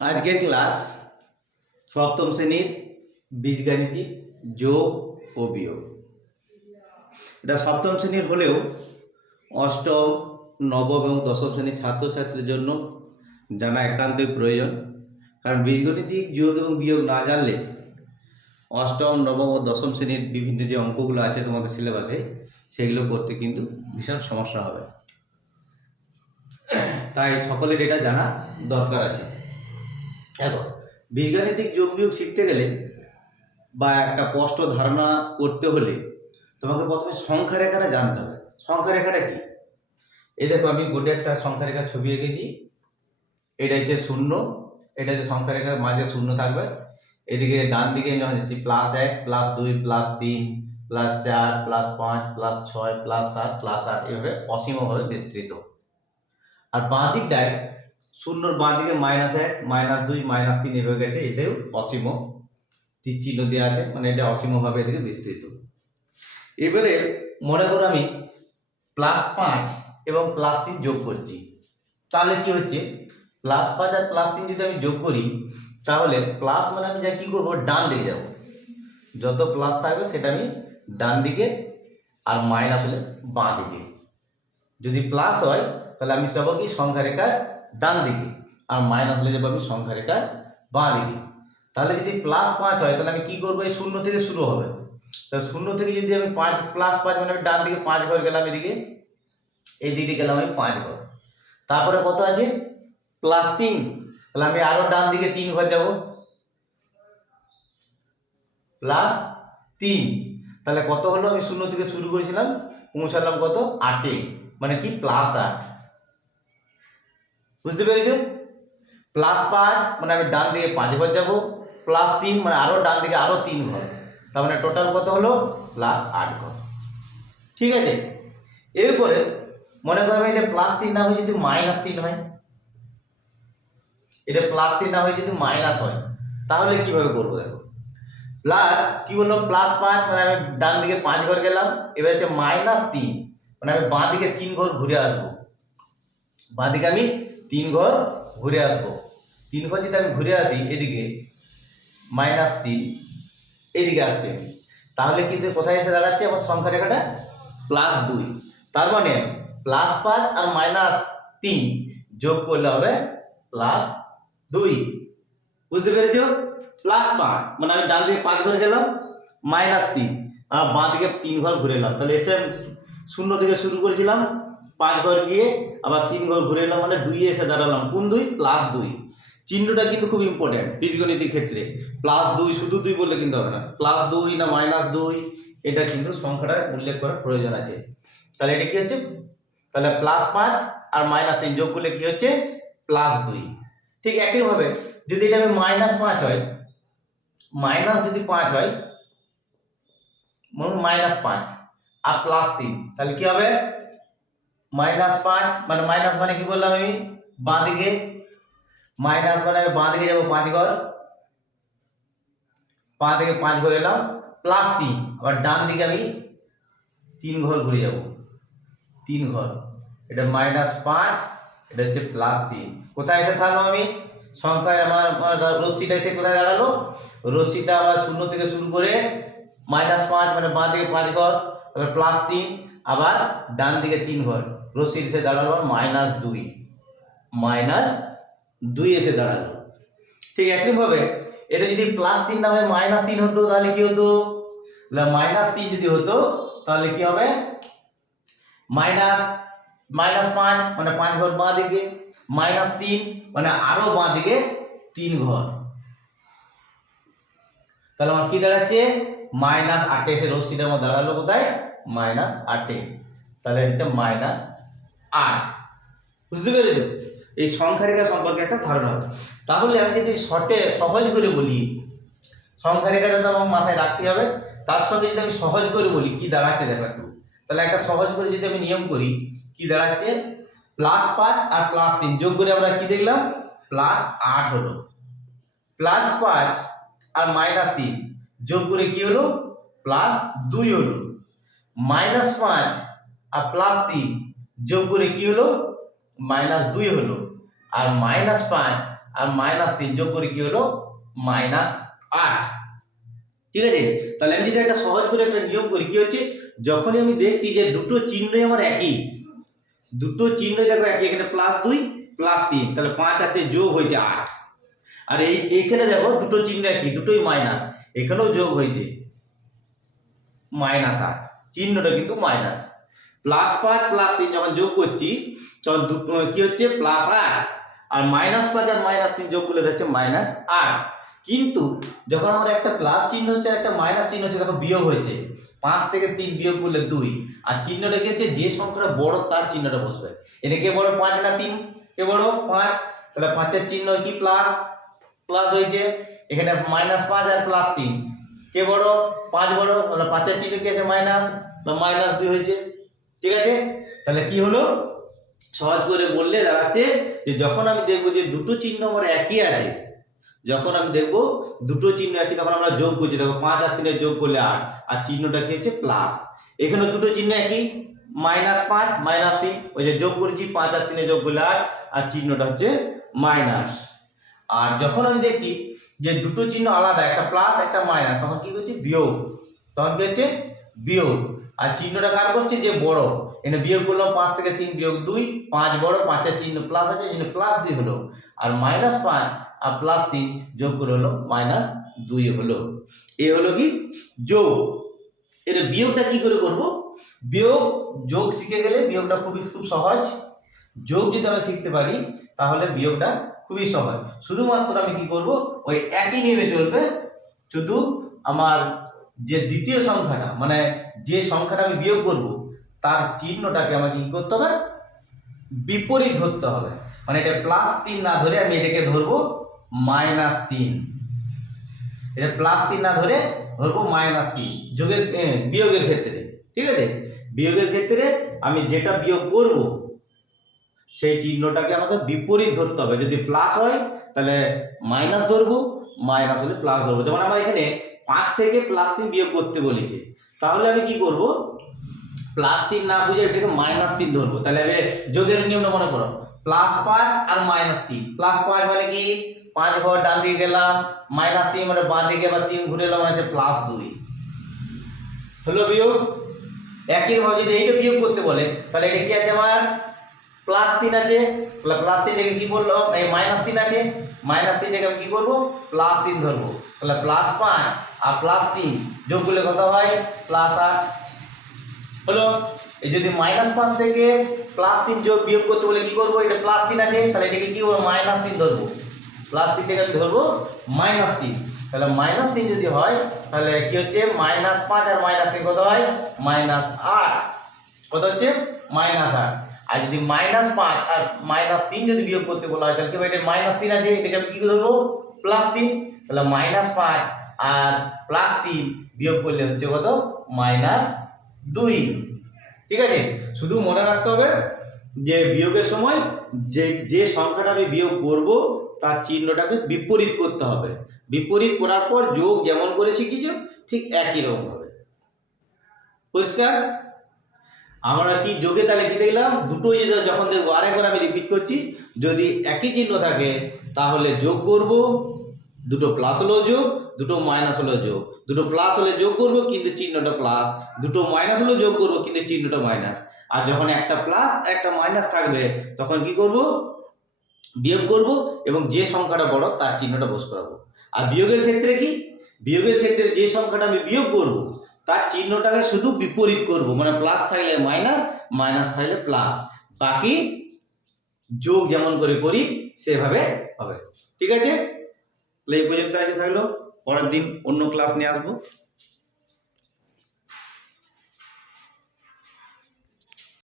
আজকের ক্লাস সপ্তম শ্রেণীর বীজগাণিতিক যোগ ও বিয়োগ। এটা সপ্তম শ্রেণীর হলেও অষ্টম, নবম এবং দশম শ্রেণীর ছাত্রছাত্রীদের জন্য জানা একান্তই প্রয়োজন। কারণ বীজগণিতিক যোগ এবং বিয়োগ না জানলে অষ্টম, নবম ও দশম শ্রেণীর বিভিন্ন যে অঙ্কগুলো আছে তোমাদের সিলেবাসে, সেগুলো করতে কিন্তু ভীষণ সমস্যা হবে। তাই সকলের এটা জানা দরকার আছে। দেখো, বীজগাণিতিক যোগ বিয়োগ শিখতে গেলে বা একটা স্পষ্ট ধারণা করতে হলে তোমাকে প্রথমে সংখ্যা রেখাটা জানতে হবে। সংখ্যা রেখাটা কি? এই দেখো, আমি বোর্ডে একটা সংখ্যা রেখার ছবি এঁকেছি। এটা হচ্ছে শূন্য, এটা হচ্ছে সংখ্যা রেখার মাঝে শূন্য থাকবে। এদিকে ডান দিকে যখন হচ্ছে +1, +2, +3, +4, +5, +6, +7, +8 এভাবে অসীমভাবে বিস্তৃত। আর বাঁ দিকটায় শূন্যর বাঁ দিকে -1, -2, -3 এভাবে গেছে, এটাও অসীম তীর চিহ্ন দেওয়া আছে, মানে এটা অসীমভাবে এদিকে বিস্তৃত। এবারে মনে করো আমি +5 এবং +3 যোগ করছি, তাহলে কি হচ্ছে, +5 আর +3 যদি আমি যোগ করি, তাহলে প্লাস মানে আমি যা কি করবো, ডান দিকে যাব, যত প্লাস থাকবে সেটা আমি ডান দিকে, আর মাইনাস হলে বাঁ দিকে। যদি প্লাস হয় তাহলে আমি যাবো কি সংখ্যা রেখার ডান দিকে, আর মাইনাস হলে যাবো আমি সংখ্যা রেখার বাঁ দিকে। তাহলে যদি +5 হয় তাহলে আমি কি করবো, এই শূন্য থেকে শুরু হবে। তাহলে শূন্য থেকে যদি আমি 5 +5 মানে আমি ডান দিকে 5 ঘর গেলাম, এদিকে এই দিকে গেলাম আমি 5 ঘর। তারপরে কত আছে, +3, তাহলে আমি আরো ডান দিকে 3 ঘর যাব, +3, তাহলে কত হলো, আমি শূন্য থেকে শুরু করেছিলাম, পৌঁছালাম কত, 8-এ, মানে কি +8। বুঝতে পেরেছো? +5 মানে আমি ডান দিকে 5 ঘর যাব, +3 মানে আরো ডান দিকে আরো 3 ঘর, তার মানে টোটাল কত হলো, +8 ঘর। ঠিক আছে। এরপরে মনে করবে এটা +3 না হয়ে যদি -3 হয়, এটা +3 না হয়ে যদি মাইনাস হয়, তাহলে কিভাবে করবো? দেখো, প্লাস কি বললাম, +5 মানে আমি ডান দিকে 5 ঘর গেলাম, এবার হচ্ছে -3 মানে আমি বাঁ দিকে 3 ঘর ঘুরে আসবো, বাঁ দিকে আমি 3 ঘর ঘুরে আসবো। 3 ঘর যদি আমি ঘুরে আসি এদিকে, -3 এদিকে আসছে, তাহলে কিন্তু কোথায় এসে দাঁড়াচ্ছে আমার সংখ্যা রেখাটা, +2। তার মানে +5 আর -3 যোগ করলে হবে +2। বুঝতে পেরেছো? +5 মানে আমি ডান দিকে 5 ঘর গেলাম, -3 আর বাঁ দিকে 3 ঘর ঘুরে এলাম, তাহলে এসে শূন্য থেকে শুরু করেছিলাম, 5 ঘর গিয়ে আবার 3 ঘর ঘুরে এলাম, মানে 2 এসে দাঁড়ালাম। কোন 2? +2। চিহ্নটা কিন্তু খুব ইম্পর্টেন্ট বীজগণিতের ক্ষেত্রে। +2 শুধু 2 বললে কিন্তু হবে না, +2 না -2, এটা কিন্তু সংখ্যাটা উল্লেখ করার প্রয়োজন আছে। তাহলে এটা কি হচ্ছে, তাহলে +5 আর -3 যোগ করলে কি হচ্ছে, +2। ঠিক একইভাবে যদি এটা আমি -5 হয়, মাইনাস যদি 5 হয়, -5 আর +3, তাহলে কি হবে, -5 মানে মাইনাস মানে কি বললাম আমি, বাঁ দিকে, মাইনাস মানে আমি বাঁ দিকে যাবো 5 ঘর, বাঁ দিকে 5 ঘর এলাম, +3 আবার ডান দিকে আমি 3 ঘর ঘুরে যাব, 3 ঘর, এটা -5, এটা হচ্ছে +3। কোথায় এসে থাকলো আমি, সংখ্যায় আমার রশ্মিটা এসে কোথায় দাঁড়ালো, রশ্মিটা আবার শূন্য থেকে শুরু করে -5 মানে বাঁ দিকে 5 ঘর, তারপর +3 আবার ডান দিকে 3 ঘর, রশ্মি এসে দাঁড়ালো -2, -2 এসে দাঁড়ালো। ঠিক একইভাবে এটা যদি +3 না হয় -3 হতো, তাহলে কি হতো, -3 যদি হতো তাহলে কি হবে, -5 মানে 5 ঘর বাঁ দিকে, -3 মানে আরো বাঁ দিকে 3 ঘর, তাহলে আমার কি দাঁড়াচ্ছে, -8 এসে রশ্মিটার মধ্যে দাঁড়ালো কোথায়, -8, তাহলে এটা হচ্ছে -8। বুঝতে পেরেছো? এই সংখ্যা রেখা সম্পর্কে একটা ধারণা হবে। তাহলে আমি যদি সহজ করে বলি, সংখ্যা রেখাটা তো আমার মাথায় রাখতে হবে, তার সঙ্গে যদি আমি সহজ করে বলি কি দাঁড়াচ্ছে দেখো একটু, তাহলে একটা সহজ করে যদি আমি নিয়ম করি, কি দাঁড়াচ্ছে, +5 আর +3 যোগ করে আমরা কি দেখলাম, +8 হলো, +5 আর -3 যোগ করে কি হলো, +2 হলো, -5 আর +3 যোগ করে কি হলো, -2 হলো, আর -5 আর -3 যোগ করে কি হলো -8। ঠিক আছে, তাহলে আমি যদি একটা সহজ করে একটা নিয়ম করি, কি হচ্ছে যখনই আমি দেখছি যে দুটো চিহ্নই আমার একই, দুটো চিহ্ন দেখো একই, এখানে +2 +3, তাহলে 5 আর 3 যোগ হয়েছে 8। আর এইখানে দেখো দুটো চিহ্ন একই, দুটোই মাইনাস, এখানেও যোগ হয়েছে -8, চিহ্নটা কিন্তু মাইনাস। +5 +3 যখন যোগ করছি তখন দুটো কি হচ্ছে +8, আর -5 আর -3 যোগ করলে হচ্ছে -8। কিন্তু যখন আমার একটা প্লাস চিহ্ন হচ্ছে আর একটা মাইনাস চিহ্ন হচ্ছে, দেখো বিয়োগ হয়েছে, 5 থেকে 3 বিয়োগ করলে 2, আর চিহ্নটা কি হচ্ছে যে সংখ্যাটা বড় তার চিহ্নটা বসবে। এটা কে বড়, 5 না 3? কে বড়, 5। তাহলে 5 এর চিহ্ন কি প্লাস, প্লাস হয়েছে। এখানে -5 আর +3, কে বড়, 5 বড়, তাহলে 5 এর চিহ্ন কি আছে মাইনাস, না -2 হয়েছে। ঠিক আছে, তাহলে কি হলো, সহজ করে বললে দাঁড়াচ্ছে যে যখন আমি দেখবো যে দুটো চিহ্ন আমার একই আছে, যখন আমি দেখবো দুটো চিহ্ন একই, তখন আমরা যোগ করছি, দেখো 5 আর 3 যোগ করলে 8, আর চিহ্নটা কি হচ্ছে প্লাস। এখানে দুটো চিহ্ন একই, -5 -3, ওই যে যোগ করেছি 5 আর 3 যোগ করলে 8, আর চিহ্নটা হচ্ছে মাইনাস। আর যখন আমি দেখছি যে দুটো চিহ্ন আলাদা, একটা প্লাস একটা মাইনাস, তখন কি হচ্ছে বিয়োগ, তখন কি হচ্ছে বিয়োগ। আর চিহ্নটা কার বসছে, যে বড়, এখানে বিয়োগ করলাম 5 থেকে 3 বিয়োগ 2, 5 বড়, 5 এর চিহ্ন প্লাস আছে, এই জন্য +2 হলো। আর -5 আর +3 যোগ করে হলো -2 হলো। এ হলো কি যোগ। এর বিয়োগটা কি করে করব, বিয়োগ যোগ শিখে গেলে বিয়োগটা খুব সহজ। যোগ যদি আমরা শিখতে পারি তাহলে বিয়োগটা খুবই সহজ। শুধুমাত্র আমি কি করব, ওই একই নিয়মে চলবে, শুধু আমার যে দ্বিতীয় সংখ্যাটা, মানে যে সংখ্যাটা আমি বিয়োগ করব তার চিহ্নটাকে আমাকে কি করতে হবে, বিপরীত ধরতে হবে। মানে এটা +3 না ধরে আমি এটাকে ধরবো -3, এটা +3 না ধরে ধরবো -3 যোগের বিয়োগের ক্ষেত্রে। ঠিক আছে, বিয়োগের ক্ষেত্রে আমি যেটা বিয়োগ করব সেই চিহ্নটাকে আমাকে বিপরীত ধরতে হবে। যদি প্লাস হয় তাহলে মাইনাস ধরবো, মাইনাস হলে প্লাস ধরবো। যেমন আমার এখানে 5 থেকে +3 বিয়োগ করতে বলেছে, তাহলে আমি কি করব, +3 না বুঝে এটাকে -3 ধরবো। তাহলে আমি যোগের নিয়মটা মনে করো, +5 আর -3। +5 মানে কি, 5 ঘর ডান দিকে গেলাম, -3 মানে বাঁ দিকে, এবার 3 ঘুরে এলাম, মানে হচ্ছে +2 হলো বিয়োগ। একই ভাবে যদি এইটা বিয়োগ করতে বলে তাহলে এটা কি আছে, আমার +3 আছে, তাহলে +3 থেকে কি বললো, এই -3 আছে, -3 থেকে আমি কি করবো, +3 ধরবো। তাহলে +5 আর +3 যোগ করলে কত হয়, +8 হলো। এই যদি -5 থেকে +3 যোগ বিয়োগ করতে বলে কি করবো, এটা +3 আছে, তাহলে এটাকে কি করবো, -3 ধরবো। +3 থেকে আমি ধরবো -3, তাহলে -3 যদি হয় তাহলে কি হচ্ছে, -5 আর -3 কত হয়, -8, কত হচ্ছে -8। আর যদি -5 আর -3 যদি বিয়োগ করতে বলা হয় তাহলে কি হবে, এটা -3 আছে, এটাকে আমি কি ধরবো, +3, তাহলে -5 আর +3 বিয়োগ করলে হচ্ছে কত, -2। ঠিক আছে, শুধু মনে রাখতে হবে যে বিয়োগের সময় যে সংখ্যাটা আমি বিয়োগ করব তার চিহ্নটাকে বিপরীত করতে হবে। বিপরীত করার পর যোগ যেমন করে শিখেছ ঠিক একই রকম হবে। পরিষ্কার? আমরা কি যোগে তাহলে কি দেখলাম, দুটোই যখন দেখবো, আরেকবার আমি রিপিট করছি, যদি একই চিহ্ন থাকে তাহলে যোগ করব, দুটো প্লাস হলো যোগ, দুটো মাইনাস হলো যোগ। দুটো প্লাস হলে যোগ করব কিন্তু চিহ্নটা প্লাস, দুটো মাইনাস হলে যোগ করব কিন্তু চিহ্নটা মাইনাস। আর যখন একটা প্লাস একটা মাইনাস থাকবে তখন কি করব, বিয়োগ করব, এবং যে সংখ্যাটা বড় তার চিহ্নটা বস করাবো। আর বিয়োগের ক্ষেত্রে কি, বিয়োগের ক্ষেত্রে যে সংখ্যাটা আমি বিয়োগ করব তার চিহ্নটাকে শুধু বিপরীত করব, মানে প্লাস থাকলে মাইনাস, মাইনাস থাকলে প্লাস, বাকি যোগ যেমন করে করি সেভাবে হবে। ঠিক আছে, তাহলে এই পর্যন্ত আজকে থাকলো, পরের দিন অন্য ক্লাস নিয়ে আসবো।